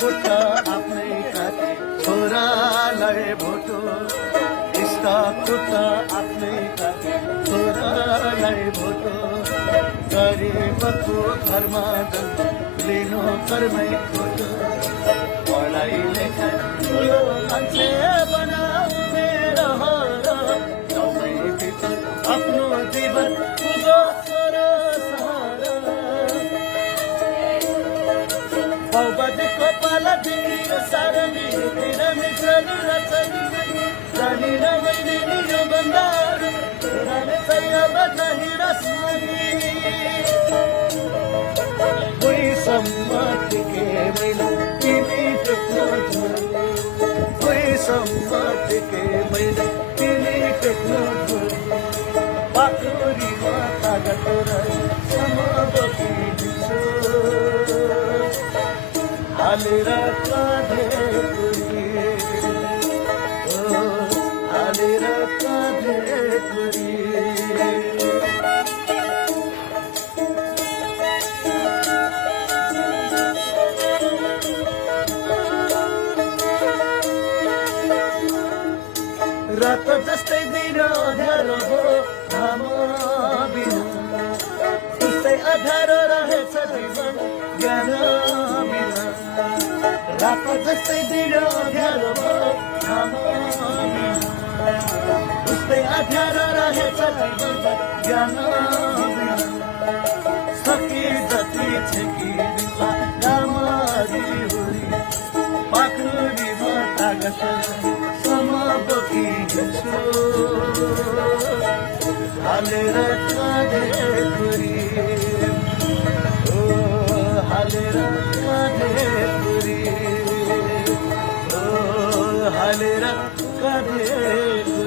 खुट्टा आफ्नै काटे छोरालाई भोटो यस्ता खुट्टा आफ्नै काटे छोरालाई भोटो गरिबको घरमा लिनु कर्मै खोटो पढाइ लेखाइ ठुलो मान्छे बनाउने रहर गाउँमै आफ्नो जीवन पुगो छोरा सहारा बाउबाजेको पालादेखि सारणीतिर मिसली रचनी जानी नभइने यो बन्दाहरू छोराले चाहिँ अब चाहिँ रस्मनी कोहीसम्म टिके मैला तिमी टेक्न छोरी कोहीसम्म टिके मैला तिमी टेक्न छोरी पाखुरीमा तागत रही समबोकिदिन्छु हालेर काँधे कुरी हालेर काँधे कुरी रात जस्तै दिन अँध्यारो हो घाम बिना त्यस्तै अँध्यारो रहेछ जीवन ज्ञान बिना रात जस्तै दिन अँध्यारो हो घाम बिना त्यस्तै अँध्यारो रहेछ जीवन ज्ञान बिना सकी जति छेकिदिला रामरी हुरी पाखुरीमा तागत बोकिदिन्छु हालेर काँधे कुरी हालेर काँधे कुरी हालेर काँधे